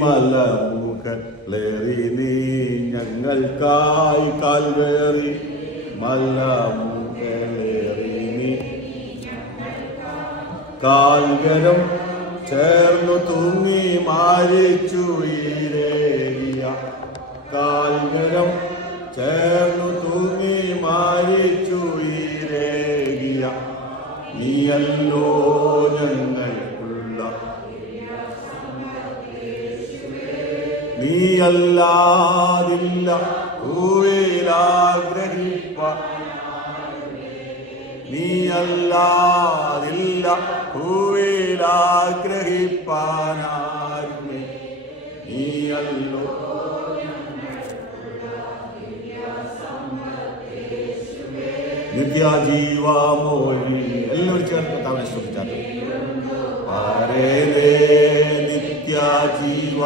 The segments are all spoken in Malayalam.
മലമുഖലേറി നീ ഞങ്ങൾക്കായി കാൽവേറി മലമുഖലേറി നീ കാൽകരം ചേർന്നു തൂങ്ങി മാരിച്ചു ഈരേറിയ കാൽകരം ചേർന്നു തൂങ്ങി മാരിച്ചു ഈരേറിയ നീയല്ലോ ഞങ്ങൾക്കുള്ള നീയല്ലാതില്ല. ഭൂവിലാഗ്രഹിപ്പ നീയല്ലാതില്ല. ഭൂവിലാഗ്രഹിപ്പാനാരുമേ നീയല്ലോ. നിത്യജീവാമോഴി എല്ലാവരും ചേർന്ന് തവണ ശ്രമിച്ചാൽ നിത്യജീവ.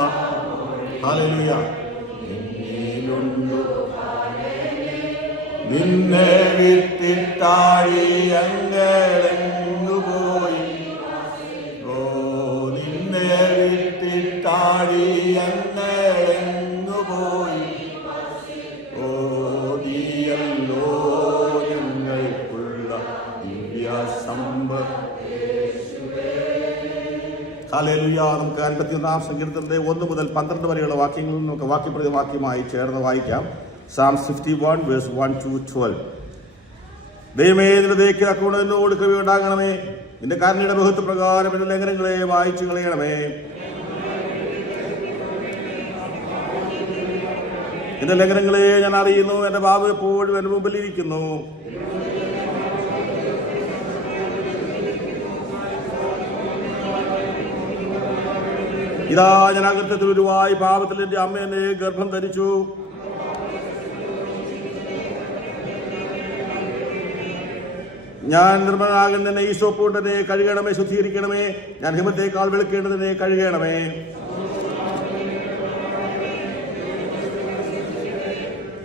എന്നിലുണ്ടു നിന്നെ വിട്ടിട്ടാടി അങ്ങെങ്ങു പോയി. ഓ നിന്നെ വിട്ടിട്ടാടി ഹാലേലുയ നമുക്ക് അൻപത്തിയൊന്നാം സങ്കീർത്തനത്തെ ഒന്ന് മുതൽ പന്ത്രണ്ട് വരെയുള്ള വാക്യങ്ങളിൽ നമുക്ക് വാക്യപ്രതി വാക്യമായി ചേർന്ന് വായിക്കാം. Psalm fifty one verse one two twelve ദൈവമേ നിലതേക്ക് അക്കൗണ്ട് എന്നോട് കവിയുണ്ടാകണമേ നിന്റെ കാരണയുടെ ബഹുത്വ പ്രകാരം എന്റെ ലംഘനങ്ങളെ വായിച്ചു കളയണമേ. എന്റെ ലംഘനങ്ങളെ ഞാൻ അറിയുന്നു. എന്റെ ബാബു എപ്പോഴും എന്റെ മുമ്പിൽ ഇരിക്കുന്നു. ഇതാ ഒരു ഒരുവായി പാപത്തിൽ എന്റെ അമ്മ എന്നെ ഗർഭം ധരിച്ചു. ഞാൻ നിർമ്മലാകുന്നതിനെ ഈശോ കൊണ്ട് കഴുകണമേ ശുദ്ധീകരിക്കണമേ. ഞാൻ ഹിമത്തേക്കാൾ വെളുക്കേണ്ടതിനെ കഴുകണമേ.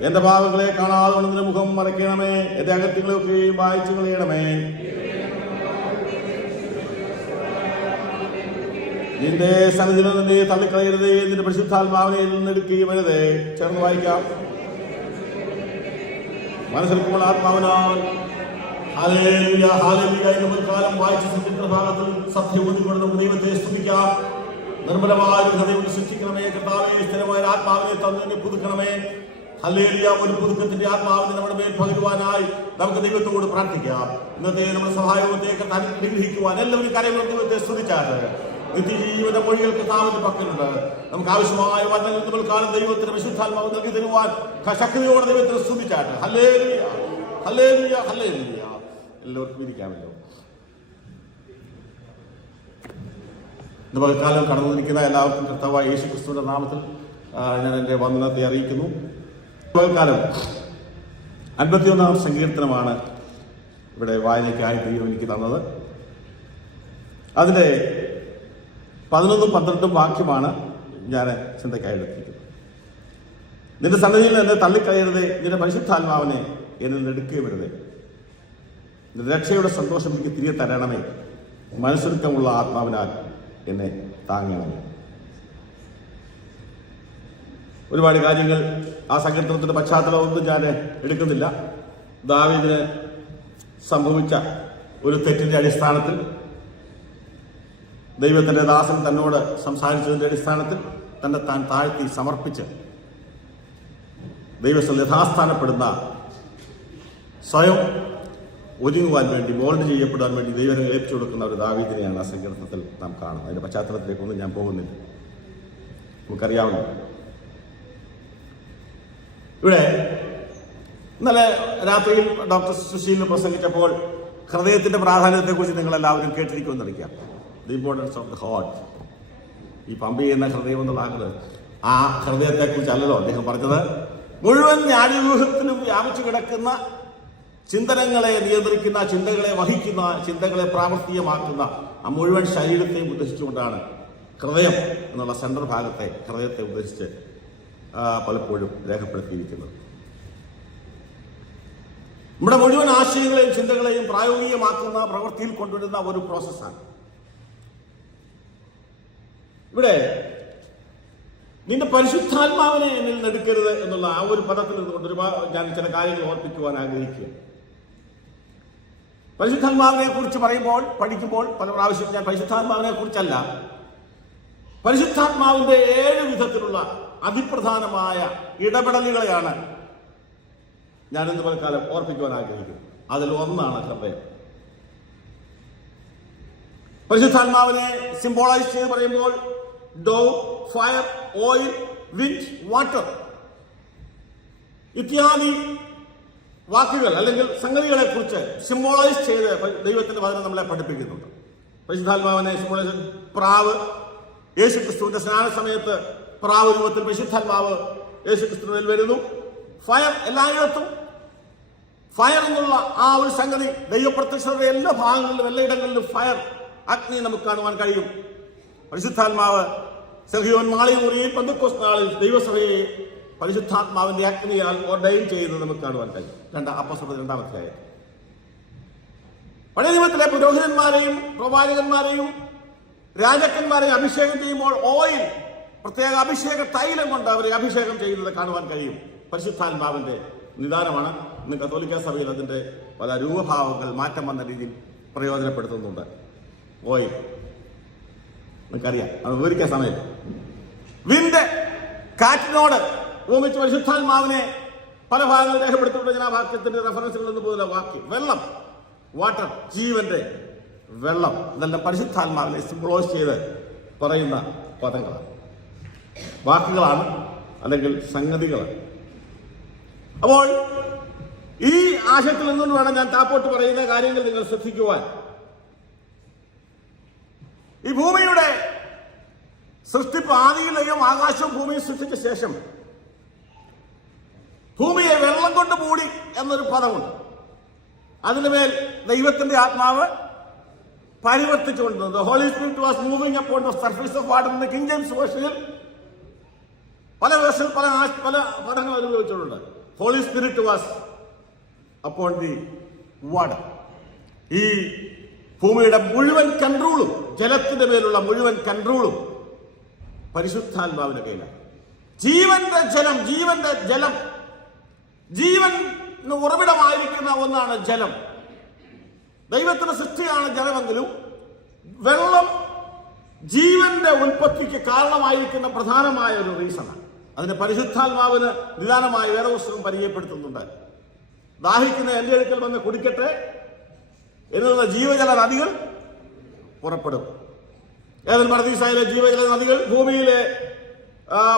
എന്റെ പാവങ്ങളെ കാണാതെ മുഖം മറയ്ക്കണമേ. എന്റെ അകത്യങ്ങളെയൊക്കെ വായിച്ചു കളയണമേ. നിന്റെ സന്നിധിയിൽ നിന്നെ നിന്റെ പരിശുദ്ധാത്മാവിനെ നിന്ന് എടുക്കുകയും വരുതേ ചേർന്ന് വായിക്കാം. മനസ്സിലാക്കുമ്പോൾ ആത്മാവിനാൽ ദൈവത്തെ സ്തുതിക്കാം. നിർമ്മലമായ ആത്മാവിനെ പുതുക്കണമേ. ഒരു ആത്മാവിനെ നമ്മുടെ മേൽ പകരുവാനായി നമുക്ക് ദൈവത്തോട് പ്രാർത്ഥിക്കാം. ഇന്നത്തെ നമ്മുടെ സഹായത്തെ അനുഗ്രഹിക്കുവാൻ എല്ലാവരും കാര്യങ്ങളും ദൈവത്തെ സ്തുതിച്ചാട്ട് നിത്യജീവിത മൊഴികൾ കർത്താവിന്റെ പക്കലുണ്ട് നമുക്ക് ആവശ്യമായ വചനം കാലം ദൈവത്തിന് വിശുദ്ധാത്മാവ് നൽകി തരുവാൻ ശക്തിയോടെ ദൈവത്തിന് സ്തുതിച്ചാട്ട് ഹല്ലേലൂയ. Hallelujah hallelujah. എല്ലാവർക്കും ഇരിക്കാമല്ലോ. ഇന്ന് പകൽക്കാലം കടന്നു നിൽക്കുന്ന എല്ലാവർക്കും കർത്താവായ യേശു ക്രിസ്തുവിന്റെ നാമത്തിൽ ഞാൻ എന്റെ വന്ദനത്തെ അറിയിക്കുന്നു. പകൽക്കാലം അൻപത്തിയൊന്നാം സങ്കീർത്തനമാണ് ഇവിടെ വായനയ്ക്കായി ദൈവം എനിക്ക് തന്നത്. അതിന്റെ പതിനൊന്നും പന്ത്രണ്ടും വാക്യമാണ് ഞാൻ ചിന്തയ്ക്കായി എടുത്തിരിക്കുന്നത്. നിന്റെ സന്നദ്ധിയിൽ എന്നെ തള്ളിക്കളയരുതേ നിന്റെ പരിശുദ്ധാത്മാവിനെ എന്നെ നിന്റെ രക്ഷയുടെ സന്തോഷം എനിക്ക് തിരികെ തരണമേ. മനസ്സൊരുക്കമുള്ള ആത്മാവിനാൽ എന്നെ താങ്ങണമേ. ഒരുപാട് കാര്യങ്ങൾ ആ സങ്കീർത്തനത്തിന്റെ പശ്ചാത്തലമൊന്നും ഞാൻ എടുക്കുന്നില്ല. ദാവീദിന് സംഭവിച്ച ഒരു തെറ്റിന്റെ അടിസ്ഥാനത്തിൽ ദൈവത്തിന്റെ ദാസൻ തന്നോട് സംസാരിച്ചതിന്റെ അടിസ്ഥാനത്തിൽ തന്നെ താൻ താഴ്ത്തി സമർപ്പിച്ച് ദൈവത്തിൽ യഥാസ്ഥാനപ്പെടുന്ന സ്വയം ഒരുങ്ങുവാൻ വേണ്ടി മോൾഡ് ചെയ്യപ്പെടാൻ വേണ്ടി ദൈവം ഏൽപ്പിച്ചു കൊടുക്കുന്ന ഒരു ദാവീദിനെയാണ് ആ സങ്കീർത്തനത്തിൽ നാം കാണുന്നത്. അതിന്റെ പശ്ചാത്തലത്തിലേക്കൊന്നും ഞാൻ പോകുന്നില്ല. നമുക്കറിയാവുന്ന ഇവിടെ ഇന്നലെ രാത്രിയിൽ ഡോക്ടർ സുശീലിന് പ്രസംഗിച്ചപ്പോൾ ഹൃദയത്തിന്റെ പ്രാധാന്യത്തെക്കുറിച്ച് നിങ്ങൾ എല്ലാവരും കേട്ടിരിക്കുമെന്ന് അറിയിക്കാം. The importance of the heart ഈ പമ്പ് ചെയ്യുന്ന ഹൃദയം എന്നുള്ള ആ ഹൃദയത്തെ ഹൃദയത്തെക്കുറിച്ചല്ലല്ലോ അദ്ദേഹം പറഞ്ഞത്. മുഴുവൻ ന്യായവ്യൂഹത്തിനും വ്യാപിച്ചു കിടക്കുന്ന ചിന്തനങ്ങളെ നിയന്ത്രിക്കുന്ന ചിന്തകളെ വഹിക്കുന്ന ചിന്തകളെ പ്രാവർത്തികമാക്കുന്ന ആ മുഴുവൻ ശരീരത്തെയും ഉദ്ദേശിച്ചുകൊണ്ടാണ് ഹൃദയം എന്നുള്ള സെൻട്രൽ ഭാഗത്തെ ഹൃദയത്തെ ഉദ്ദേശിച്ച് പലപ്പോഴും രേഖപ്പെടുത്തിയിരിക്കുന്നത്. നമ്മുടെ മുഴുവൻ ആശയങ്ങളെയും ചിന്തകളെയും പ്രായോഗികമാക്കുന്ന പ്രവൃത്തിയിൽ കൊണ്ടുവരുന്ന ഒരു പ്രോസസ്സാണ് ഇവിടെ നിന്റെ പരിശുദ്ധാത്മാവിനെ എന്നിൽ നിന്ന് എടുക്കരുത് എന്നുള്ള ആ ഒരു പദത്തിൽ നിന്നുകൊണ്ട് ഒരുപാട് ഞാൻ ചില കാര്യങ്ങൾ ഓർപ്പിക്കുവാൻ ആഗ്രഹിക്കുക. പരിശുദ്ധാത്മാവിനെ കുറിച്ച് പറയുമ്പോൾ പഠിക്കുമ്പോൾ പല പ്രാവശ്യം ഞാൻ പരിശുദ്ധാത്മാവിനെ കുറിച്ചല്ല. പരിശുദ്ധാത്മാവിന്റെ ഏഴ് വിധത്തിലുള്ള അതിപ്രധാനമായ ഇടപെടലുകളെയാണ് ഞാൻ ഇന്ന് പലക്കാലം ഓർപ്പിക്കുവാൻ ആഗ്രഹിക്കുന്നത് അതിൽ ഒന്നാണ് ഹൃദയം പരിശുദ്ധാത്മാവിനെ സിംബോളൈസ് ചെയ്ത് പറയുമ്പോൾ dove fire oil wind water ഇത്യാദി വാക്കുകൾ അല്ലെങ്കിൽ സംഗതികളെ കുറിച്ച് സിംബോളൈസ് ചെയ്ത് ദൈവത്തിന്റെ വചനം നമ്മളെ പഠിപ്പിക്കുന്നുണ്ട്. പരിശുദ്ധാത്മാവിനെ സിംബോളൈസ് പ്രാവ് യേശുക്രിസ്തുവിന്റെ സ്നാന സമയത്ത് പ്രാവ് രൂപത്തിൽ പരിശുദ്ധാത്മാവ് യേശുക്രിസ്തുവിൽ വരുന്നു. ഫയർ എല്ലായിടത്തും. ഫയർ എന്നുള്ള ആ ഒരു സംഗതി ദൈവപ്രത്യക്ഷതയുടെ എല്ലാ ഭാഗങ്ങളിലും എല്ലായിടങ്ങളിലും ഫയർ അഗ്നി നമുക്ക് കാണുവാൻ കഴിയും. പരിശുദ്ധാത്മാവ് സഹിയോൻ മാളിമുറിയിൽ പന്തുക്കോസ് നാളിൽ ദൈവസഭയെ പരിശുദ്ധാത്മാവിന്റെ അഗ്നിയാൽ ഓർഡൈൻ ചെയ്യുന്നത് നമുക്ക് കാണുവാൻ കഴിയും. രണ്ടാം അപ്പസ്വല രണ്ടാമത്തെ പഴയ നിയമത്തിലെ പുരോഹിതന്മാരെയും പ്രവാചകന്മാരെയും രാജാക്കന്മാരെയും അഭിഷേകം ചെയ്യുമ്പോൾ ഓയിൽ പ്രത്യേക അഭിഷേക തൈലം കൊണ്ട് അവരെ അഭിഷേകം ചെയ്യുന്നത് കാണുവാൻ കഴിയും. പരിശുദ്ധാത്മാവിന്റെ നിദാനമാണ്. ഇന്ന് കത്തോലിക്ക സഭയിൽ അതിന്റെ പല രൂപഭാവങ്ങൾ മാറ്റം വന്ന രീതിയിൽ പ്രയോജനപ്പെടുത്തുന്നുണ്ട്. ഓയിൽ. നിങ്ങൾക്കറിയാം അത് വിവരിക്കാൻ സമയം വിണ്ട്. കാറ്റിനോട് ഉപമിച്ച് പരിശുദ്ധാത്മാവിനെ പല ഭാഗങ്ങളിൽ രേഖപ്പെടുത്തിയിട്ട് ഞാൻ ആ വാക്യത്തിന്റെ റെഫറൻസുകൾ എന്ന് പോകുന്ന വാക്യം. വെള്ളം. വാട്ടർ ജീവന്റെ വെള്ളം. ഇതെല്ലാം പരിശുദ്ധാത്മാവിനെ സിംബിളൈസ് ചെയ്ത് പറയുന്ന പദങ്ങളാണ്. വാക്കുകളാണ് അല്ലെങ്കിൽ സംഗതികളാണ് അപ്പോൾ ഈ ആശയത്തിൽ നിന്നുകൊണ്ട് വേണം ഞാൻ താപ്പോട്ട് പറയുന്ന കാര്യങ്ങൾ നിങ്ങൾ ശ്രദ്ധിക്കുവാൻ. ഈ ഭൂമിയുടെ സൃഷ്ടിപ്പ് ആദിയിലെയും ആകാശം ഭൂമിയും സൃഷ്ടിച്ച ശേഷം ഭൂമിയെ വെള്ളം കൊണ്ട് മൂടി എന്നൊരു പദമുണ്ട്. അതിനുമേൽ ദൈവത്തിന്റെ ആത്മാവ് പരിവർത്തിച്ചുകൊണ്ടിരുന്നത് ഹോളി സ്പിരിറ്റ് വാസ് മൂവിംഗ് അപ്പോൾ സർഫേസ് ഓഫ് വാട്ടർ എന്ന കിങ് ജെയിംസ് വേർഷനിൽ പല വേർഷൻ പല പല പദങ്ങൾ അനുഭവിച്ചിട്ടുണ്ട് ഹോളി സ്പിരിറ്റ് വാസ് അപ്പോൾ ദി വാട്ടർ ഈ ഭൂമിയുടെ മുഴുവൻ കൺട്രോളും ജലത്തിന്റെ മേലുള്ള മുഴുവൻ കൺട്രോളും പരിശുദ്ധാത്മാവിന്റെ കയ്യിലാണ് ജീവന്റെ ജലം ജീവന്റെ ജലം. ജീവൻ ഉറവിടമായിരിക്കുന്ന ഒന്നാണ് ജലം. ദൈവത്തിന്റെ സൃഷ്ടിയാണ് ജലമെങ്കിലും വെള്ളം ജീവന്റെ ഉൽപ്പത്തിക്ക് കാരണമായിരിക്കുന്ന പ്രധാനമായ ഒരു റീസണാണ് അതിന് പരിശുദ്ധാത്മാവിന് നിദാനമായ വേറെ പുസ്തകം പരിചയപ്പെടുത്തുന്നുണ്ട്. ദാഹിക്കുന്ന എന്റെ അടുക്കൽ വന്ന് കുടിക്കട്ടെ. എന്നുള്ള ജീവജല നദികൾ പുറപ്പെടും. ഏതെങ്കിലും പരദീസായിലെ ജീവജല നദികൾ ഭൂമിയിലെ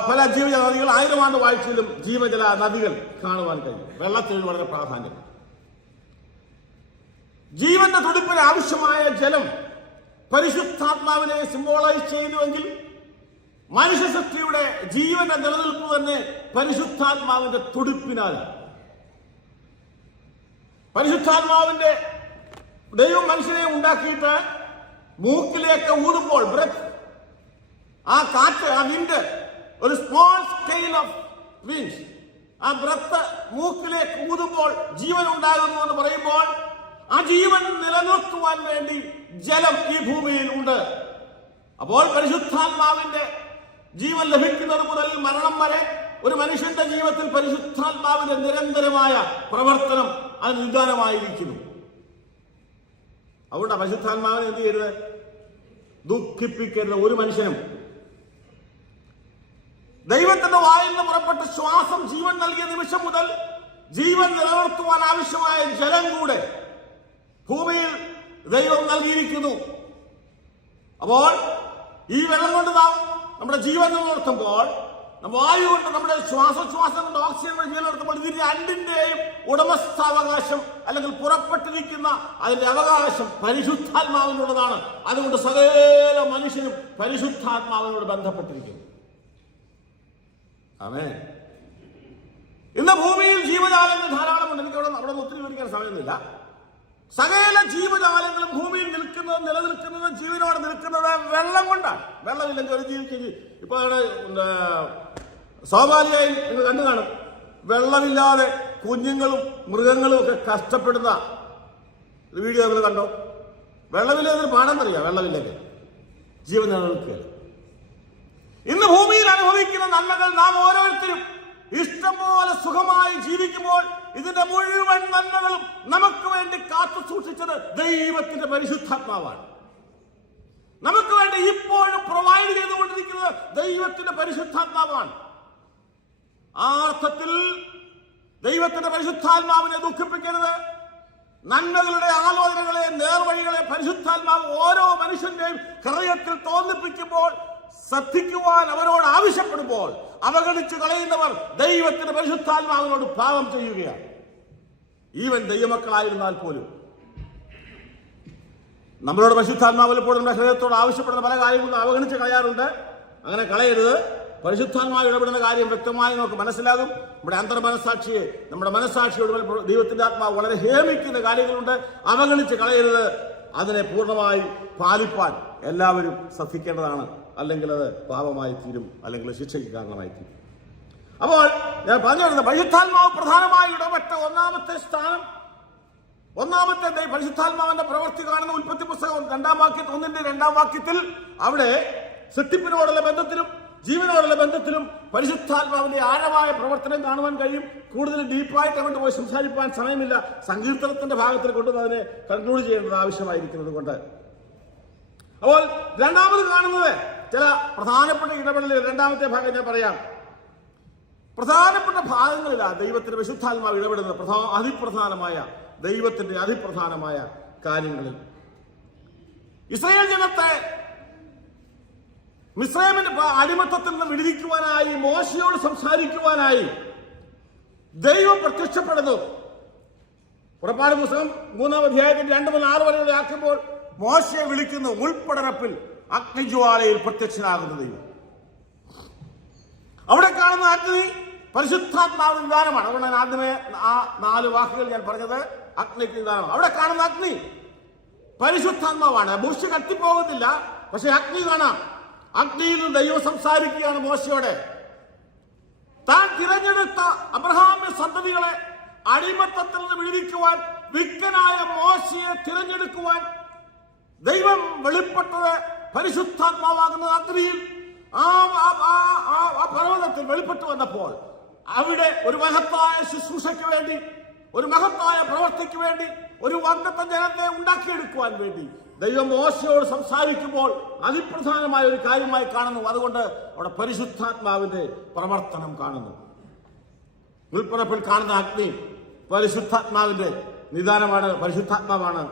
പല ജീവജല നദികൾ ആയിരം ആണ്ട് വാഴ്ചയിലും ജീവജല നദികൾ കാണുവാൻ കഴിയും. വെള്ളത്തിന് വളരെ പ്രാധാന്യം. ജീവന്റെ തുടിപ്പിന് ആവശ്യമായ ജലം പരിശുദ്ധാത്മാവിനെ സിംബോളൈസ് ചെയ്യുന്നുവെങ്കിൽ മനുഷ്യശക്തിയുടെ ജീവന്റെ നിലനിൽപ്പ് തന്നെ പരിശുദ്ധാത്മാവിന്റെ തുടിപ്പിനാലാണ് പരിശുദ്ധാത്മാവിന്റെ ദൈവം മനുഷ്യനെ ഉണ്ടാക്കിയിട്ട് മൂക്കിലേക്ക് ഊതുമ്പോൾ ബ്രത്ത് ആ കാറ്റ് ആ വിൻഡ് ഒരു സ്മോൾ സ്കെയിൽ ഓഫ് വിൻഡ് ആ ബ്രത്ത് മൂക്കിലേക്ക് ഊതുമ്പോൾ ജീവൻ ഉണ്ടാകുന്നു എന്ന് പറയുമ്പോൾ ആ ജീവൻ നിലനിർത്തുവാൻ വേണ്ടി ജലം ഈ ഭൂമിയിൽ ഉണ്ട്. അപ്പോൾ പരിശുദ്ധാത്മാവിന്റെ ജീവൻ ലഭിക്കുന്നത് മുതൽ മരണം വരെ ഒരു മനുഷ്യന്റെ ജീവിതത്തിൽ പരിശുദ്ധാത്മാവിന്റെ നിരന്തരമായ പ്രവർത്തനം അത് നിദാനമായിരിക്കുന്നു. അതുകൊണ്ട് പരിശുദ്ധാത്മാവിനെ എന്ത് ചെയ്യരുത്? ദുഃഖിപ്പിക്കരുത് ഒരു മനുഷ്യനും. ദൈവത്തിന്റെ വായിൽ നിന്ന് പുറപ്പെട്ട് ശ്വാസം ജീവൻ നൽകിയ നിമിഷം മുതൽ ജീവൻ നിലനിർത്തുവാൻ ആവശ്യമായ ജലം കൂടെ ഭൂമിയിൽ ദൈവം നൽകിയിരിക്കുന്നു. അപ്പോൾ ഈ വെള്ളം കൊണ്ട് നാം നമ്മുടെ ജീവൻ നിലനിർത്തുമ്പോൾ വായു കൊണ്ട് നമ്മുടെ ശ്വാസോച്ഛ്വാസം കൊണ്ട് ഓക്സിജൻ കൊണ്ട് ജീവൻ നടത്തുമ്പോൾ ഇത് രണ്ടിന്റെയും ഉടമസ്ഥാവകാശം അല്ലെങ്കിൽ പുറപ്പെട്ടിരിക്കുന്ന അതിന്റെ അവകാശം പരിശുദ്ധാത്മാവിനുള്ളതാണ്. അതുകൊണ്ട് സകല മനുഷ്യനും പരിശുദ്ധാത്മാവിനോട് ബന്ധപ്പെട്ടിരിക്കുന്നു. അതെ ഇന്ന് ഭൂമിയിൽ ജീവജാലങ്ങൾ ധാരാളമുണ്ട്. എനിക്ക് അവിടെ അവിടെ ഒത്തിരി വിവരിക്കാൻ സമയമൊന്നുമില്ല. സകല ജീവജാലങ്ങളും ഭൂമിയിൽ നിൽക്കുന്നത് നിലനിൽക്കുന്നത് ജീവനോട് നിൽക്കുന്നത് വെള്ളം കൊണ്ടാണ്. വെള്ളമില്ലെങ്കിൽ ഒരു ജീവിക്ക് ഇപ്പൊ സോമാലിയയിൽ നിങ്ങൾ കണ്ടു കാണും. വെള്ളമില്ലാതെ കുഞ്ഞുങ്ങളും മൃഗങ്ങളും ഒക്കെ കഷ്ടപ്പെടുന്ന വീഡിയോ നിങ്ങൾ കണ്ടോ? വെള്ളമില്ലെങ്കിൽ പാടെന്നറിയാം വെള്ളമില്ലെങ്കിൽ ജീവൻ നിലനിൽക്കുക ഇന്ന് ഭൂമിയിൽ അനുഭവിക്കുന്ന നന്മകൾ നാം ഓരോരുത്തരും ഇഷ്ടംപോലെ സുഖമായി ജീവിക്കുമ്പോൾ ഇതിന്റെ മുഴുവൻ നന്മകളും നമുക്ക് വേണ്ടി കാത്തു സൂക്ഷിച്ചത് ദൈവത്തിന്റെ പരിശുദ്ധാത്മാവാണ്. നമുക്ക് വേണ്ടി ഇപ്പോഴും പ്രൊവൈഡ് ചെയ്തുകൊണ്ടിരിക്കുന്നത് ദൈവത്തിന്റെ പരിശുദ്ധാത്മാവാണ്. ആ അർത്ഥത്തിൽ ദൈവത്തിന്റെ പരിശുദ്ധാത്മാവിനെ ദുഃഖിപ്പിക്കരുത്. നന്മകളുടെ ആലോചനകളെ നേർവഴികളെ പരിശുദ്ധാത്മാവ് ഓരോ മനുഷ്യന്റെയും ഹൃദയത്തിൽ തോന്നിപ്പിക്കുമ്പോൾ ശ്രദ്ധിക്കുവാൻ അവരോട് ആവശ്യപ്പെടുമ്പോൾ അവഗണിച്ചു കളയുന്നവർ ദൈവത്തിന്റെ പരിശുദ്ധാത്മാവിനോട് പാപം ചെയ്യുകയാണ്. ഈവൻ ദൈവമക്കളായിരുന്നാൽ പോലും നമ്മളോട് പരിശുദ്ധാത്മാവ് പലപ്പോഴും നമ്മുടെ ഹൃദയത്തോട് ആവശ്യപ്പെടുന്ന പല കാര്യങ്ങളും അവഗണിച്ച് കളയാറുണ്ട്. അങ്ങനെ കളയരുത്. പരിശുദ്ധാത്മാവ് ഇടപെടുന്ന കാര്യം വ്യക്തമായി നമുക്ക് മനസ്സിലാകും. നമ്മുടെ അന്തർമനസാക്ഷിയെ നമ്മുടെ മനസ്സാക്ഷിയോട് ദൈവത്തിന്റെ ആത്മാവ് വളരെ ഹേമിക്കുന്ന കാര്യങ്ങളുണ്ട്. അവഗണിച്ച് കളയരുത്. അതിനെ പൂർണമായി പാലിപ്പാൻ എല്ലാവരും ശ്രദ്ധിക്കേണ്ടതാണ്. അല്ലെങ്കിൽ അത് പാപമായി തീരും. അല്ലെങ്കിൽ ശിക്ഷയ്ക്ക് കാരണമായി തീരും. അപ്പോൾ ഞാൻ പറഞ്ഞു വരുന്നത് പരിശുദ്ധാത്മാവ് പ്രധാനമായി ഇടപെട്ട ഒന്നാമത്തെ സ്ഥാനം ഒന്നാമത്തെ പരിശുദ്ധാത്മാവിന്റെ പ്രവൃത്തി കാണുന്ന ഉൽപ്പത്തി പുസ്തകം രണ്ടാം വാക്യത്തിൽ ഒന്നിന്റെ രണ്ടാം വാക്യത്തിൽ അവിടെ സൃഷ്ടിപ്പിനോടുള്ള ബന്ധത്തിലും ജീവനോടുള്ള ബന്ധത്തിലും പരിശുദ്ധാത്മാവിന്റെ ആഴമായ പ്രവർത്തനം കാണുവാൻ കഴിയും. കൂടുതൽ ഡീപ്പായിട്ട് അങ്ങോട്ട് പോയി സംസാരിക്കാൻ സമയമില്ല. സങ്കീർത്തനത്തിന്റെ ഭാഗത്തിൽ കൊണ്ടുവന്ന് അതിനെ കൺക്ലൂഡ് ചെയ്യേണ്ടത് ആവശ്യമായിരിക്കുന്നത് കൊണ്ട്. അപ്പോൾ രണ്ടാമത് കാണുന്നത് ചില പ്രധാനപ്പെട്ട ഇടപെടലുകൾ. രണ്ടാമത്തെ ഭാഗം ഞാൻ പറയാം. പ്രധാനപ്പെട്ട ഭാഗങ്ങളിലാണ് ദൈവത്തിന്റെ വിശുദ്ധാത്മാവ് ഇടപെടുന്ന പ്രധാ അതിപ്രധാനമായ ദൈവത്തിന്റെ അതിപ്രധാനമായ കാര്യങ്ങളിൽ. ഇസ്രയേൽ ജനത്തെ മിസ്രൈമിന്റെ അടിമത്തത്തിൽ നിന്ന് വിടുവിക്കുവാനായി മോശയോട് സംസാരിക്കുവാനായി ദൈവം പ്രത്യക്ഷപ്പെടുന്നു. പുറപ്പാട് പുസ്തകം മൂന്നാം അധ്യായത്തിൽ രണ്ട് മുതൽ ആറ് വരെ ആക്കുമ്പോൾ മോശയെ വിളിക്കുന്നു ഉൾപ്പടരപ്പിൽ അഗ്നിജ്വാലയിൽ പ്രത്യക്ഷനാകുന്ന ദൈവം. അവിടെ കാണുന്ന അഗ്നി പരിശുദ്ധാത്മാവ് നിദാനമാണ് അതുകൊണ്ട് ഞാൻ ആദ്യമേ ആ നാല് വാക്കുകൾ ഞാൻ പറഞ്ഞത്. അഗ്നിക്ക് നിദാനമാണ് അവിടെ കാണുന്ന അഗ്നി പരിശുദ്ധാത്മാവാണ്. ബുഷ് കത്തിപ്പോകുന്നില്ല പക്ഷെ അഗ്നി കാണാം. അഗ്നിയിൽ ദൈവം സംസാരിക്കുകയാണ് മോശയോടെ. താൻ തിരഞ്ഞെടുത്ത അബ്രഹാമിന്റെ സന്തതികളെ അടിമത്തത്തിൽ നിന്ന് വിടുവിക്കുവാൻ വിക്കനായ മോശയെ തിരഞ്ഞെടുക്കുവാൻ ദൈവം വെളിപ്പെട്ടത് പരിശുദ്ധാത്മാവാകുന്ന അഗ്നിയിൽ. ആ പർവതത്തിൽ വെളിപ്പെട്ടു വന്നപ്പോൾ അവിടെ ഒരു മഹത്തായ ശുശ്രൂഷയ്ക്ക് വേണ്ടി ഒരു മഹത്തായ പ്രവൃത്തിക്ക് വേണ്ടി ഒരു വന്നത്തെ ജനത്തെ ഉണ്ടാക്കിയെടുക്കുവാൻ വേണ്ടി ദൈവം മോശയോട് സംസാരിക്കുമ്പോൾ അതിപ്രധാനമായ ഒരു കാര്യമായി കാണുന്നു. അതുകൊണ്ട് അവിടെ പരിശുദ്ധാത്മാവിന്റെ പ്രവർത്തനം കാണുന്നു. ഉൾപ്പറപ്പിൽ കാണുന്ന അഗ്നി പരിശുദ്ധാത്മാവിന്റെ നിദാനമാണ് പരിശുദ്ധാത്മാവാണ്.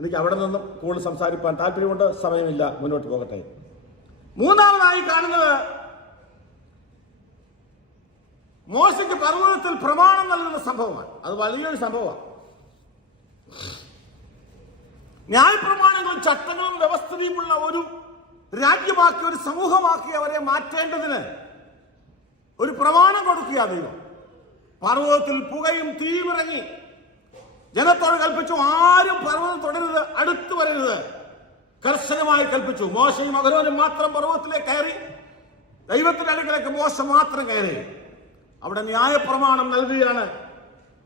എനിക്ക് അവിടെ നിന്നും കൂടുതൽ സംസാരിക്കാൻ താല്പര്യമുണ്ട് സമയമില്ല മുന്നോട്ട് പോകട്ടെ. മൂന്നാമതായി കാണുന്നത് മോശയ്ക്ക് പർവതത്തിൽ പ്രമാണം നൽകുന്ന സംഭവമാണ്. അത് വലിയൊരു സംഭവമാണ്. ന്യായപ്രമാണങ്ങളും ചട്ടങ്ങളും വ്യവസ്ഥതയുമുള്ള ഒരു രാജ്യമാക്കി ഒരു സമൂഹമാക്കി അവരെ മാറ്റേണ്ടതിന് ഒരു പ്രമാണം കൊടുക്കുക ദൈവം. പർവതത്തിൽ പുകയും തീമിറങ്ങി ജനത്തോട് കൽപ്പിച്ചു ആരും പർവതം തുടരുത് അടുത്തു വരരുത്. കർശനമായി കൽപ്പിച്ചു. മോശയും അഗരോനും മാത്രം പർവതത്തിലേക്ക് കയറി. ദൈവത്തിന്റെ അടുക്കലേക്ക് മോശം മാത്രം കയറി. അവിടെ ന്യായപ്രമാണം നൽകുകയാണ്.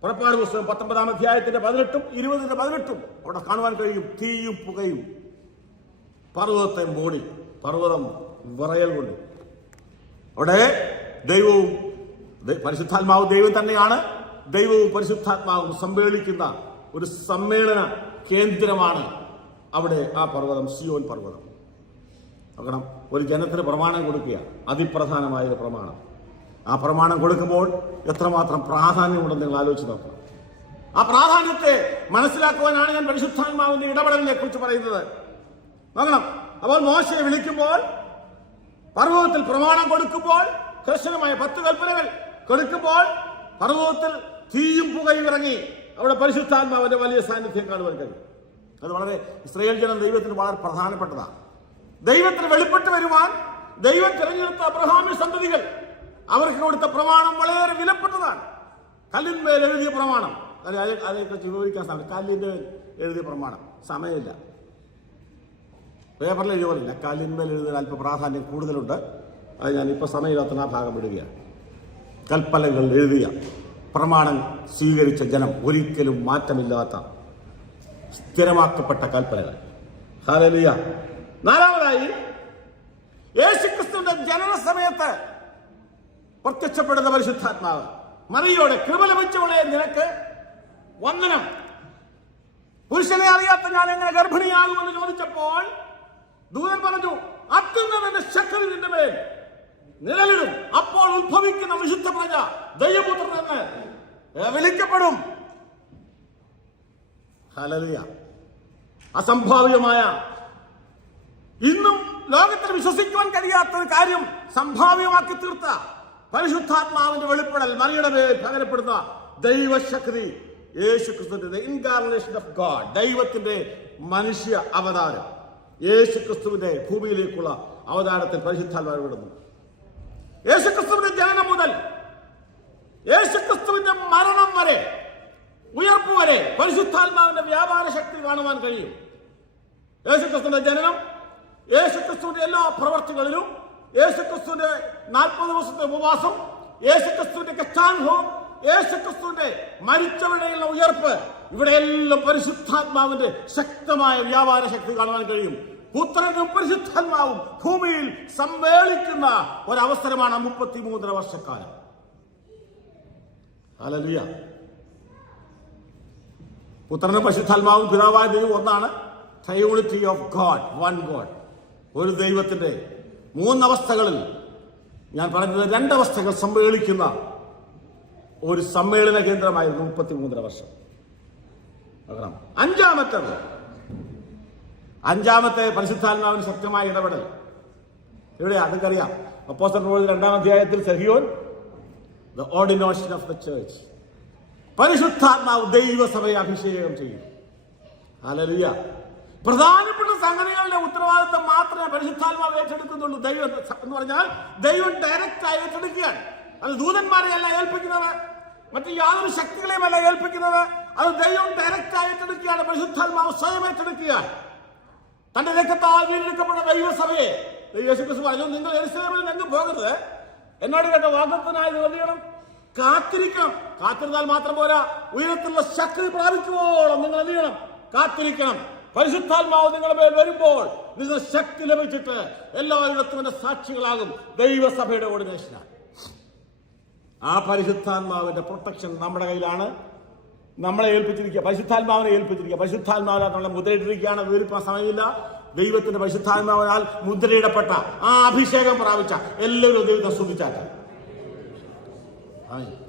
പുറപ്പാട് പുസ്തകം പത്തൊമ്പതാം അധ്യായത്തിന്റെ പതിനെട്ടും ഇരുപതിന്റെ പതിനെട്ടും അവിടെ കാണുവാൻ കഴിയും. തീയും പുകയും. പർവതത്തെ മൂടി പർവതം വിറയൽ കൊണ്ട്. അവിടെ ദൈവവും പരിശുദ്ധാത്മാവ് ദൈവം തന്നെയാണ്. ദൈവവും പരിശുദ്ധാത്മാവും സമ്മേളിക്കുന്ന ഒരു സമ്മേളന കേന്ദ്രമാണ് അവിടെ ആ പർവതം സിയോൻ പർവതം. ഒരു ജനത്തിന് പ്രമാണം കൊടുക്കുക. അതിപ്രധാനമായ ഒരു പ്രമാണം. ആ പ്രമാണം കൊടുക്കുമ്പോൾ എത്രമാത്രം പ്രാധാന്യമുണ്ടെന്ന് നിങ്ങൾ ആലോചിച്ച് നോക്കണം. ആ പ്രാധാന്യത്തെ മനസ്സിലാക്കുവാനാണ് ഞാൻ പരിശുദ്ധാത്മാവിന്റെ ഇടപെടലിനെ കുറിച്ച് പറയുന്നത്. നോക്കണം. അപ്പോൾ മോശയെ വിളിക്കുമ്പോൾ പർവതത്തിൽ പ്രമാണം കൊടുക്കുമ്പോൾ കർശനമായ പത്ത് കൽപ്പനകൾ കൊടുക്കുമ്പോൾ പർവതത്തിൽ തീയും പുകയും ഇറങ്ങി അവിടെ പരിശുദ്ധാത്മാവിന്റെ വലിയ സാന്നിധ്യം കാണുവാൻ കഴിയും. അത് വളരെ ഇസ്രയേൽ ജനം ദൈവത്തിന് വളരെ പ്രധാനപ്പെട്ടതാണ്. ദൈവത്തിന് വെളിപ്പെട്ട് വരുവാൻ ദൈവം തിരഞ്ഞെടുത്ത അബ്രഹാമി സന്തതികൾ അവർക്ക് കൊടുത്ത പ്രമാണം വളരെ വിലപ്പെട്ടതാണ്. കല്ലിന്മേൽ എഴുതിയ പ്രമാണം. അത് അതെ- അതേക്കുറിച്ച് വിവരിക്കാൻ സാധിക്കും? കല്ലിന്റെ മേൽ എഴുതിയ പ്രമാണം. സമയമില്ല. പേപ്പറിൽ എഴുതുപോലില്ല കല്ലിന്മേൽ എഴുതുന്ന അല്പ പ്രാധാന്യം കൂടുതലുണ്ട്. അത് ഞാൻ ഇപ്പോൾ സമയമില്ലാത്ത ആ ഭാഗം വിടുകയാണ്. കൽപ്പലകൾ എഴുതിയ പ്രമാണം സ്വീകരിച്ച ജനം ഒരിക്കലും മാറ്റമില്ലാത്ത സ്ഥിരമാക്കപ്പെട്ട കൽപ്പനകൾ ഹാലലിയ നാലാമതായി യേശുക്രിസ്തുവിന്റെ ജനന സമയത്ത് പ്രത്യക്ഷപ്പെടുന്ന പരിശുദ്ധാത്മാവ്. മറിയോടെ കൃപ ലഭിച്ചവളെ നിനക്ക് വന്ദനം. പുരുഷനെ അറിയാത്ത ഞാൻ എങ്ങനെ ഗർഭിണിയാകുമെന്ന് ചോദിച്ചപ്പോൾ ദൂതൻ പറഞ്ഞു അത്യുന്നതന്റെ ശക്തി നിന്റെ മേൽ നിഴലിടും. അപ്പോൾ ഉത്ഭവിക്കുന്ന വിശുദ്ധ പ്രജ ദൈവപുത്രൻ എന്ന് വിളിക്കപ്പെടും. ഹലലിയ അസംഭാവ്യമായ ഇന്നും ലോകത്തിൽ വിശ്വസിക്കുവാൻ കഴിയാത്ത ഒരു കാര്യം സംഭാവ്യമാക്കി തീർത്ത പരിശുദ്ധാത്മാവിന്റെ വെളിപ്പെടൽ മറിയുടെ മേൽ പകരപ്പെടുന്ന ദൈവശക്തി യേശു ക്രിസ്തുവിന്റെ ഇൻകാർണേഷൻ ഓഫ് ഗാഡ് ദൈവത്തിന്റെ മനുഷ്യ അവതാരം. യേശു ക്രിസ്തുവിന്റെ ഭൂമിയിലേക്കുള്ള അവതാരത്തിൽ പരിശുദ്ധാത്മാവ് വിടുന്നു യേശു ക്രിസ്തുവിന്റെ ജനനം മുതൽ യേശു ക്രിസ്തുവിന്റെ മരണം വരെ ഉയർപ്പ് വരെ പരിശുദ്ധാത്മാവിന്റെ വ്യാപാര ശക്തി കാണുവാൻ കഴിയും. യേശുക്രിസ്തുവിന്റെ ജനനം യേശുക്രിസ്തുവിന്റെ എല്ലാ പ്രവർത്തികളിലും യേശുക്രിസ്തുവിന്റെ നാൽപ്പത് ദിവസത്തെ ഉപവാസം യേശുക്രിസ്തുവിന്റെ കഷ്ടാനുഭവം യേശുക്രിസ്തുവിന്റെ മരിച്ചവരുടെയുള്ള ഉയർപ്പ് ഇവിടെയെല്ലാം പരിശുദ്ധാത്മാവിന്റെ ശക്തമായ വ്യാപാര ശക്തി കാണുവാൻ കഴിയും. പുത്രനും പരിശുദ്ധാത്മാവും ഭൂമിയിൽ സമ്മേളിക്കുന്ന ഒരവസരമാണ് മുപ്പത്തിമൂന്നര വർഷക്കാലം. അലലിയ പുത്രനും പരിശുദ്ധാത്മാവും പിതാവായ ദൈവം ഒന്നാണ്. ഓഫ് ഗോഡ് വൺ ഗോഡ് ഒരു ദൈവത്തിന്റെ മൂന്നവസ്ഥകളിൽ ഞാൻ പറഞ്ഞത് രണ്ടവസ്ഥകൾ സമ്മേളിക്കുന്ന ഒരു സമ്മേളന കേന്ദ്രമായിരുന്നു മുപ്പത്തി മൂന്നര വർഷം. അഞ്ചാമത്തത് അഞ്ചാമത്തെ പരിശുദ്ധാത്മാവിന് ശക്തമായ ഇടപെടൽ. എവിടെയാ അതൊക്കറിയാം അപ്പോസ്റ്റൽ രണ്ടാം അധ്യായത്തിൽ സഹിയോൻ the ordination of the church പരിശുദ്ധാത്മാവ് ദൈവസഭയെ അഭിഷേകം ചെയ്യും. ഹല്ലേലൂയ. പ്രധാനപ്പെട്ട സംഗതികളുടെ ഉത്തരവാദിത്തം മാത്രമേ പരിശുദ്ധാത്മാവ് ഏറ്റെടുക്കുന്നുള്ളൂ. ദൈവം എന്ന് പറഞ്ഞാൽ ദൈവം ഡയറക്റ്റ് ആയി ഏറ്റെടുക്കുകയാണ്. അത് ദൂതന്മാരെ അല്ല ഏൽപ്പിക്കുന്നത്. മറ്റു യാതൊരു ശക്തികളെയും അല്ല ഏൽപ്പിക്കുന്നത്. അത് ദൈവം ഡയറക്റ്റ് ആയി ഏറ്റെടുക്കുകയാണ്. പരിശുദ്ധാത്മാവ് സ്വയം ഏറ്റെടുക്കുകയാണ്. തന്റെ രക്തത്താൽ വീണ്ടെടുക്കപ്പെട്ട ദൈവസഭയെ യേശുക്രിസ്തു പറഞ്ഞു നിങ്ങൾ എരുസലേമിൽ നിന്ന് പോകരുത്. എന്നോട് കേട്ട വാദത്തിനായി നിങ്ങൾ കാത്തിരിക്കണം. കാത്തിരുന്നാൽ മാത്രം പോരാ. ഉയരത്തിലുള്ള ശക്തി പ്രാപിക്കുവോളം നിങ്ങൾ എന്ത് ചെയ്യണം? കാത്തിരിക്കണം. പരിശുദ്ധാത്മാവ് നിങ്ങളുടെ മേൽ വരുമ്പോൾ നിങ്ങൾ ശക്തി ലഭിച്ചിട്ട് എല്ലായിടത്തും എന്റെ സാക്ഷികളാകും. ദൈവസഭയുടെ ഓർഡിനേഷനാണ് ആ പരിശുദ്ധാത്മാവിന്റെ പ്രൊട്ടക്ഷൻ നമ്മുടെ കയ്യിലാണ്. നമ്മളെ ഏൽപ്പിച്ചിരിക്കുക. പരിശുദ്ധാത്മാവിനെ ഏൽപ്പിച്ചിരിക്കുക. പരിശുദ്ധാത്മാവിനെ മുദ്രയിട്ടിരിക്കുകയാണ്. വിവരിപ്പാൻ സമയമില്ല. ദൈവത്തിന്റെ പരിശുദ്ധാത്മാവിനാൽ മുദ്രയിടപ്പെട്ട ആ അഭിഷേകം പ്രാപിച്ച എല്ലാവരും ദൈവത്തെ സ്തുതിച്ചാട്ടെ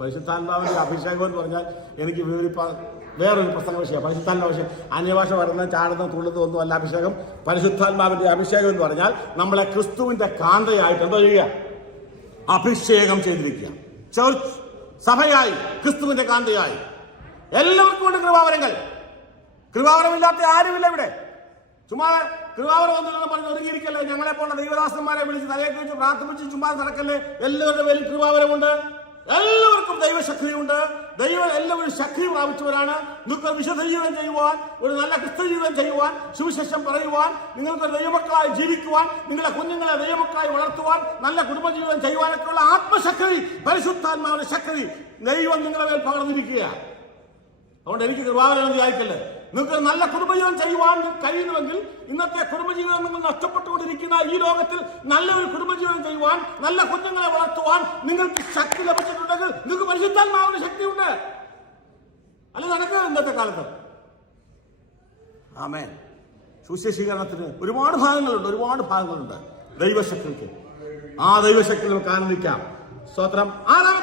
പരിശുദ്ധാത്മാവിന്റെ അഭിഷേകം എന്ന് പറഞ്ഞാൽ എനിക്ക് വിവരിപ്പാൻ വേറൊരു പ്രസംഗ വിഷയം പരിശുദ്ധാത്മാ വിഷയം അന്യഭാഷ വരുന്ന ചാടുന്ന തുള്ളുന്ന ഒന്നും അല്ല അഭിഷേകം. പരിശുദ്ധാത്മാവിന്റെ അഭിഷേകം എന്ന് പറഞ്ഞാൽ നമ്മളെ ക്രിസ്തുവിന്റെ കാന്തയായിട്ട് എന്താ ചെയ്യുക? അഭിഷേകം ചെയ്തിരിക്കുക. ചർച്ച് സഭയായി ക്രിസ്തുവിന്റെ കാന്തയായി. എല്ലാവർക്കും ഉണ്ട് കൃപാവരങ്ങൾ. കൃപാവരമില്ലാത്ത ആരുമില്ല ഇവിടെ. ചുമ്മാ കൃപാവരം ഒന്നും പറഞ്ഞ് ഒരുങ്ങിയിരിക്കല്ലേ? ഞങ്ങളെ പോലുള്ള ദൈവദാസന്മാരെ വിളിച്ച് തലയൊക്കെ വെച്ച് പ്രാർത്ഥിപ്പിച്ച് ചുമ്മാ നടക്കല്ലേ? എല്ലാവരുടെ പേരിൽ കൃപാവരമുണ്ട്. എല്ലാവർക്കും ദൈവശക്തിയുണ്ട്. ദൈവം എല്ലാവരും ശക്തി പ്രാപിച്ചവരാണ്. നിങ്ങൾക്ക് വിശുദ്ധ ജീവിതം ചെയ്യുവാൻ ഒരു നല്ല ക്രിസ്തു ജീവിതം ചെയ്യുവാൻ സുവിശേഷം പറയുവാൻ നിങ്ങൾക്ക് ദൈവമക്കളായി ജീവിക്കുവാൻ നിങ്ങളുടെ കുഞ്ഞുങ്ങളെ ദൈവമക്കളായി വളർത്തുവാൻ നല്ല കുടുംബജീവിതം ചെയ്യുവാനൊക്കെയുള്ള ആത്മശക്തി പരിശുദ്ധാത്മാവിന്റെ ശക്തി ദൈവം നിങ്ങളെ മേൽ പകർന്നിരിക്കുകയാണ്. അതുകൊണ്ട് എനിക്ക് കൃപാവരം വിചാരിക്കല്ലേ? നിങ്ങൾക്ക് നല്ല കുടുംബജീവിതം ചെയ്യുവാൻ കഴിയുന്നുവെങ്കിൽ ഇന്നത്തെ കുടുംബജീവിതം നിങ്ങൾ നഷ്ടപ്പെട്ടുകൊണ്ടിരിക്കുന്ന ഈ ലോകത്തിൽ നല്ലൊരു കുടുംബജീവിതം ചെയ്യുവാൻ നല്ല കുഞ്ഞുങ്ങളെ വളർത്തുവാൻ നിങ്ങൾക്ക് ശക്തി ലഭിച്ചിട്ടുണ്ടെങ്കിൽ നിങ്ങൾക്ക് പരിശുദ്ധാത്മാവിന് ശക്തിയുണ്ട്. അല്ല നടക്കുക ഇന്നത്തെ കാലത്ത്? ആമേ സുശേഷീകരണത്തിന് ഒരുപാട് ഭാഗങ്ങളുണ്ട് ഒരുപാട് ഭാഗങ്ങളുണ്ട്. ദൈവശക്തിക്ക് ആ ദൈവശക്തി നമുക്ക് ആനന്ദിക്കാം. സ്തോത്രം. ആറാമത്തത്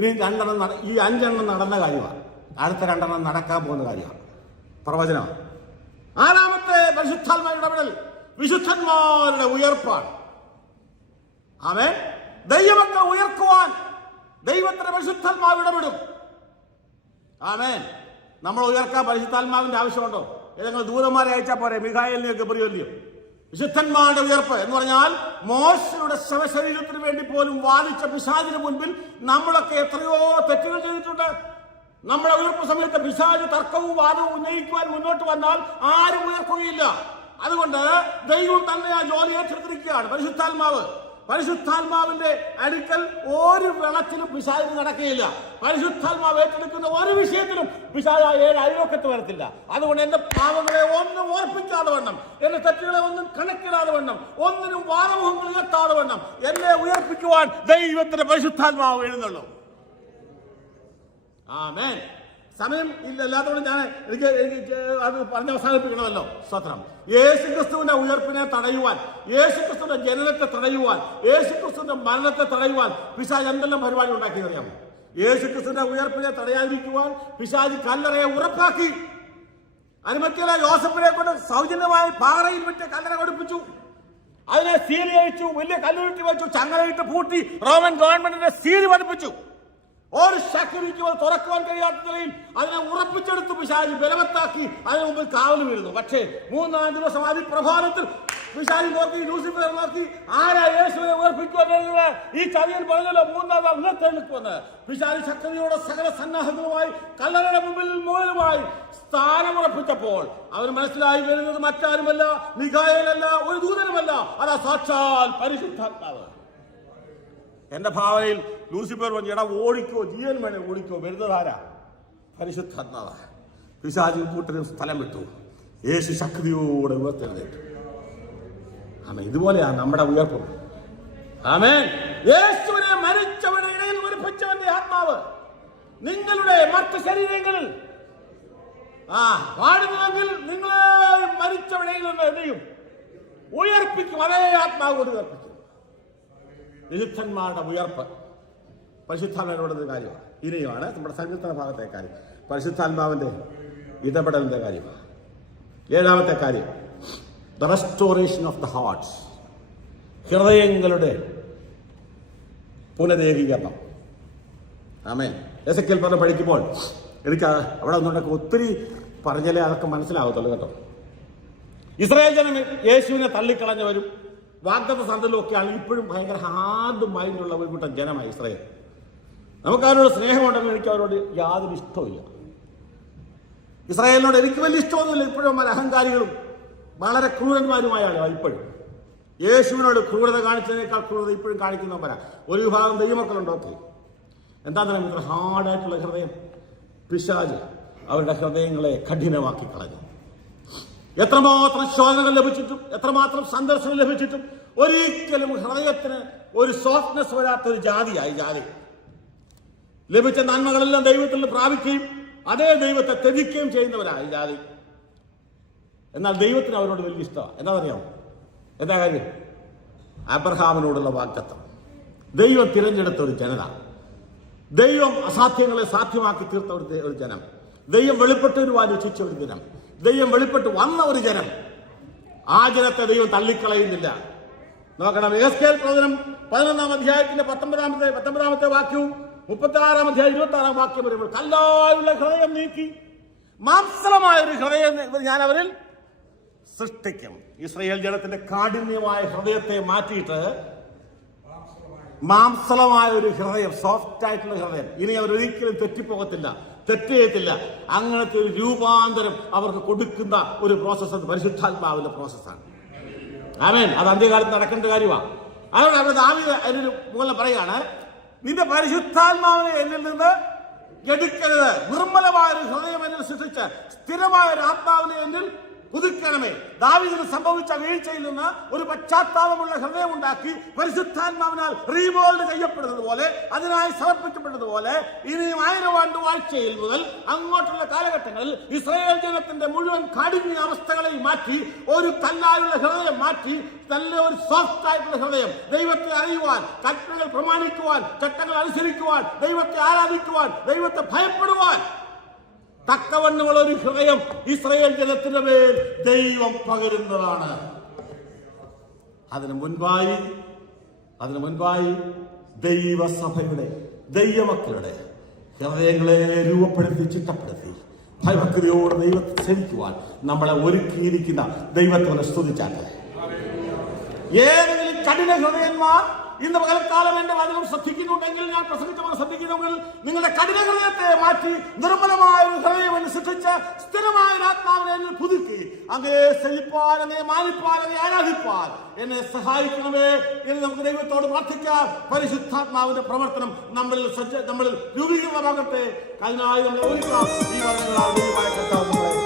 ഇനി രണ്ടെണ്ണം ഈ അഞ്ചെണ്ണം നടന്ന കാര്യമാണ്. അടുത്ത രണ്ടെണ്ണം നടക്കാൻ പോകുന്ന കാര്യമാണ്. പ്രവചനമാണ് ആറാമത്തെ പരിശുദ്ധാത്മാ ഇടപെടൽ വിശുദ്ധന്മാരുടെ ഉയർപ്പാണ്. ആമേ ദൈവത്തെ ഉയർക്കുവാൻ ദൈവത്തിന്റെ പരിശുദ്ധാത്മാവ് ഇടപെടും. ആമേൻ. നമ്മൾ ഉയർക്കാൻ പരിശുദ്ധാത്മാവിന്റെ ആവശ്യമുണ്ടോ? ഏതെങ്കിലും ദൂതന്മാരെ അയച്ചാൽ പോരെ. മിഖായലിനെയൊക്കെ ഗബ്രിയോലിയോ വിശുദ്ധന്മാരുടെ ഉയർപ്പ് എന്ന് പറഞ്ഞാൽ മോശയുടെ ശവശരീരത്തിന് വേണ്ടി പോലും വാദിച്ച പിശാചിന് മുൻപിൽ നമ്മളൊക്കെ എത്രയോ തെറ്റുകൾ ചെയ്തിട്ടുണ്ട്. നമ്മുടെ ഉയർപ്പ് സമയത്ത് പിശാജ് തർക്കവും വാദവും ഉന്നയിക്കുവാൻ മുന്നോട്ട് വന്നാൽ ആരും ഉയർക്കുകയില്ല. അതുകൊണ്ട് ദൈവം തന്നെ ആ ജോലി ഏറ്റെടുത്തിരിക്കുകയാണ്. പരിശുദ്ധാത്മാവ്. പരിശുദ്ധാത്മാവിന്റെ അടുക്കൽ ഒരു വിളച്ചിലും പിശാചിന് നടക്കുകയില്ല. പരിശുദ്ധാത്മാവ് ഏറ്റെടുക്കുന്ന ഒരു വിഷയത്തിലും പിശാച ഏഴ് അയലോക്കത്ത് വരത്തില്ല. അതുകൊണ്ട് എന്റെ പാവങ്ങളെ ഒന്നും ഓർപ്പിക്കാതെ വണ്ണം. എന്റെ തെറ്റുകളെ ഒന്നും കണക്കിടാതെ വണ്ണം. ഒന്നിനും വാരമുഖങ്ങൾ ഉയർത്താതെ വണ്ണം. എന്നെ ഉയർപ്പിക്കുവാൻ ദൈവത്തിന്റെ പരിശുദ്ധാത്മാവ് എഴുന്നള്ളൂ. ആമേൻ. സമയം ഇല്ലാത്തതുകൊണ്ട് ഞാൻ എനിക്ക് അത് പറഞ്ഞ് അവസാനിപ്പിക്കണമല്ലോ. സ്വത്രം യേശു ക്രിസ്തുവിന്റെ ഉയർപ്പിനെ തടയുവാൻ യേശു ക്രിസ്തുവിന്റെ ജനനത്തെ തടയുവാൻ യേശു ക്രിസ്തുവിന്റെ മരണത്തെ തടയുവാൻ പിശാജ് എന്തെല്ലാം പരിപാടി ഉണ്ടാക്കി അറിയാമോ യേശു ക്രിസ്തുവിന്റെ ഉയർപ്പിനെ തടയാതിരിക്കുവാൻ പിശാജ് കല്ലറയെ ഉറപ്പാക്കി. അനുമതിയുള്ള യോസഫിനെ കൊണ്ട് സൗജന്യമായി പാറയിൽ വിട്ട് കല്ലറ കൊടുപ്പിച്ചു. അതിനെ സീൽ അഴിച്ചു വലിയ കല്ലുരുട്ടി വെച്ചു ചങ്ങലയിട്ട് പൂട്ടി റോമൻ ഗവൺമെന്റിന്റെ സീൽ പതിപ്പിച്ചു. ഒരു അത് തുറക്കുവാൻ കഴിയാത്ത നിലയിൽ അതിനെ ഉറപ്പിച്ചെടുത്ത് പിശാജി ബലവത്താക്കി അതിന് മുമ്പിൽ കാവലും വീഴുന്നു പക്ഷേ മൂന്നാം ദിവസം അതിപ്രഭാതത്തിൽ പിശാജി നോക്കി ലൂസിഫർ നോക്കി ആരാ യേശുവിനെ ഉറപ്പിക്കുവാൻ? ഈ ചതിയൻ പറഞ്ഞല്ലോ മൂന്നാം നാൾ ഉയർത്തെഴുക്കുമെന്ന് പിശാചി ശക്തിയോടെ സകല സന്നാഹങ്ങളുമായി കല്ലറയുടെ മുമ്പിൽ മുകളിലുമായി സ്ഥാനമുറപ്പിച്ചപ്പോൾ അവർ മനസ്സിലായി വരുന്നത് മറ്റാരുമല്ല മിഖായേലല്ല ഒരു ദൂതനുമല്ല. അതാ സാക്ഷാൽ പരിശുദ്ധാത്മാവ്. എന്റെ ഭാവനയിൽ ലൂസിഫർ പറഞ്ഞു എടാ ഓടിക്കോ ജീവൻ വേണേ ഓടിക്കോ വരുന്നതാരാ? പരിശുദ്ധാത്മാവ പിശാചി കൂട്ടരും സ്ഥലം വിട്ടു. യേശു ശക്തിയോടെ ഉയർത്തെഴുന്നേറ്റു. ആമേ ഇതുപോലെയാണ് നമ്മുടെ ഉയർപ്പ്. ആമേൻ. യേശുവിനെ മരിച്ചവരുടെ ഇടയിൽ ഉയർപ്പിച്ചവന്റെ ആത്മാവ് നിങ്ങളുടെ മറ്റ് ശരീരങ്ങളിൽ. ആ പാടുന്നുവെങ്കിൽ നിങ്ങളെ മരിച്ചവടയിൽ നിന്ന് ഉയർപ്പിക്കും. അതേ ആത്മാവ് കൊണ്ട് വിശുദ്ധന്മാരുടെ ഉയർപ്പ്. പരിശുദ്ധാത്മാവിനോടുന്ന കാര്യമാണ്. ഇനിയുമാണ് നമ്മുടെ സംയുക്ത ഭാഗത്തെ കാര്യം. പരിശുദ്ധാത്മാവിന്റെ ഇടപെടലിന്റെ കാര്യം ഏഴാമത്തെ കാര്യം. The restoration of the hearts ഹൃദയങ്ങളുടെ പുനരേകീകരണം. ആമേ എസ് എൽ പറഞ്ഞ പഠിക്കുമ്പോൾ എനിക്ക് അവിടെ ഒന്നുകൊണ്ടൊക്കെ ഒത്തിരി പറഞ്ഞാലേ അതൊക്കെ മനസ്സിലാവത്തുള്ളൂ കേട്ടോ. ഇസ്രായേൽ ജനം യേശുവിനെ തള്ളിക്കളഞ്ഞവരും വാഗ്ദത്ത സന്തലൊക്കെയാണ് ഇപ്പോഴും ഭയങ്കര ഹാർഡ് മൈൻഡുള്ള ഒരു കൂട്ടം ജനമായി ഇസ്രയേൽ. നമുക്ക് അവരോട് സ്നേഹമുണ്ടെങ്കിൽ എനിക്ക് അവരോട് യാതൊരു ഇഷ്ടമില്ല ഇസ്രായേലിനോട് എനിക്ക് വലിയ ഇഷ്ടമൊന്നുമില്ല. ഇപ്പോഴും അവർ അഹങ്കാരികളും വളരെ ക്രൂരന്മാരുമായാണ് ഇപ്പോഴും. യേശുവിനോട് ക്രൂരത കാണിച്ചതിനേക്കാൾ ക്രൂരത ഇപ്പോഴും കാണിക്കുന്നവരാ ഒരു വിഭാഗം ദൈവമക്കളുണ്ട് ഓക്കെ. എന്താണെന്ന് ഇത്ര ഹാർഡായിട്ടുള്ള ഹൃദയം. പിശാജ് അവരുടെ ഹൃദയങ്ങളെ കഠിനമാക്കി കളഞ്ഞു എത്രമാത്രം ശോധനകൾ ലഭിച്ചിട്ടും എത്രമാത്രം സന്ദർശനം ലഭിച്ചിട്ടും ഒരിക്കലും ഹൃദയത്തിന് ഒരു സോഫ്റ്റ്നെസ് വരാത്ത ഒരു ജാതിയായി ജാതി. ലഭിച്ച നന്മകളെല്ലാം ദൈവത്തിൽ നിന്ന് പ്രാപിക്കുകയും അതേ ദൈവത്തെ ത്യജിക്കുകയും ചെയ്യുന്നവരായി ജാതി. എന്നാൽ ദൈവത്തിന് അവരോട് വലിയ ഇഷ്ടമാണ്. എന്താ പറയാമോ എന്താ കാര്യം? അബ്രഹാമിനോടുള്ള വാക്തത്വം ദൈവം തിരഞ്ഞെടുത്ത ഒരു ജനത. ദൈവം അസാധ്യങ്ങളെ സാധ്യമാക്കി തീർത്ത ഒരു ജനം. ദൈവം വെളിപ്പെട്ട് വാചിച്ച ഒരു ജനം ദൈവം വെളിപ്പെട്ട് വന്ന ഒരു ജനം. ആ ജനത്തെ ദൈവം തള്ളിക്കളയുന്നില്ല. നോക്കണം എസ്കേൽ പ്രവചനം പതിനൊന്നാം അധ്യായത്തിന്റെ പത്തൊമ്പതാമത്തെ പത്തൊമ്പതാമത്തെ വാക്യവും മുപ്പത്തി ആറാം അധ്യായം ഇരുപത്തി ആറാം വാക്യം വരുമ്പോൾ കല്ലായുള്ള ഹൃദയം നീക്കി മാംസലമായ ഒരു ഹൃദയം ഞാൻ അവരിൽ സൃഷ്ടിക്കും. ഇസ്രയേൽ ജനത്തിന്റെ കാഠിന്യമായ ഹൃദയത്തെ മാറ്റിയിട്ട് മാംസളമായ ഒരു ഹൃദയം സോഫ്റ്റ് ആയിട്ടുള്ള ഹൃദയം. ഇനി അവർ ഒരിക്കലും തെറ്റിപ്പോകത്തില്ല. തെറ്റ് ചെയ്യത്തില്ല അങ്ങനത്തെ ഒരു രൂപാന്തരം അവർക്ക് കൊടുക്കുന്ന ഒരു പ്രോസസ്സ് പരിശുദ്ധാത്മാവിന്റെ പ്രോസസ്സാണ് ആമേൻ അത് അന്ത്യകാലത്ത് നടക്കേണ്ട കാര്യമാണ് അതുകൊണ്ട് അവിടെ ദാവീദ് അതിനൊരു മൂലം പറയാണ് നിന്റെ പരിശുദ്ധാത്മാവിനെ എന്നിൽ നിന്ന് എടുക്കരുത്. നിർമ്മലമായ ഒരു ഹൃദയം എന്നിൽ സൃഷ്ടിച്ച് സ്ഥിരമായ ഒരു ആത്മാവിനെ എന്നിൽ പുതുക്കണമേ ദാവിദിന് സംഭവിച്ച വീഴ്ചയിൽ നിന്ന് ഒരു പശ്ചാത്താപമുള്ള ഹൃദയം ഉണ്ടാക്കി പരിശുദ്ധാത്മാവിനാൽ റീബോൾഡ് ചെയ്യപ്പെടുന്നത് പോലെ അതിനായി സമർപ്പിക്കപ്പെട്ടതുപോലെ ഇനിയും ആയിരം ആണ്ട് വാഴ്ചയിൽ മുതൽ അങ്ങോട്ടുള്ള കാലഘട്ടങ്ങളിൽ ഇസ്രയേൽ ജനത്തിന്റെ മുഴുവൻ കാഠിന്യ അവസ്ഥകളെ മാറ്റി ഒരു കല്ലായുള്ള ഹൃദയം മാറ്റി നല്ല ഒരു സോഫ്റ്റ് ആയിട്ടുള്ള ഹൃദയം ദൈവത്തെ അറിയുവാൻ കൽപ്പനകൾ പ്രമാണിക്കുവാൻ ചട്ടങ്ങൾ അനുസരിക്കുവാൻ ദൈവത്തെ ആരാധിക്കുവാൻ ദൈവത്തെ ഭയപ്പെടുവാൻ തക്കവണ്ണമുള്ള ഒരു ഹൃദയം ഇസ്രയേൽ ജനത്തിന്റെ മേൽ ദൈവം പകരുന്നതാണ്. അതിനു മുൻപായി അതിനു മുൻപായി ദൈവസഭയുടെ ദൈവമക്കളുടെ ഹൃദയങ്ങളെ രൂപപ്പെടുത്തി ചിട്ടപ്പെടുത്തി. ഭയഭക്തിയോട് ദൈവത്തെ സേവിക്കുവാൻ നമ്മളെ ഒരുക്കിയിരിക്കുന്ന ദൈവത്തെ സ്തുതിച്ചാട്ടെ. ഏതെങ്കിലും കഠിന ഹൃദയന്മാർ ഇന്ന് പകൽക്കാലം എന്റെ വചനം ശ്രദ്ധിക്കുന്നുണ്ടെങ്കിൽ ഞാൻ പ്രസംഗിച്ചവർ ശ്രദ്ധിക്കുന്നുണ്ടെങ്കിൽ നിങ്ങളുടെ കഠിന ഹൃദയത്തെ മാറ്റി നിർമ്മലമായ ഒരു ഹൃദയം അനുസരിച്ച് സൃഷ്ടിച്ച് സ്ഥിരമായ ആത്മാവിനെ എന്നിൽ പുതുക്കി. അങ്ങേ സഹിപ്പാൻ അങ്ങേ മാനിപ്പാൻ അങ്ങേ ആരാധിപ്പാൻ എന്നെ സഹായിക്കണമേ എന്ന് നമുക്ക് ദൈവത്തോട് പ്രാർത്ഥിക്കാം. പരിശുദ്ധാത്മാവിന്റെ പ്രവർത്തനം നമ്മളിൽ സജ്ജ നമ്മളിൽ രൂപീകൃതമാകട്ടെ. അതിനായി ഈ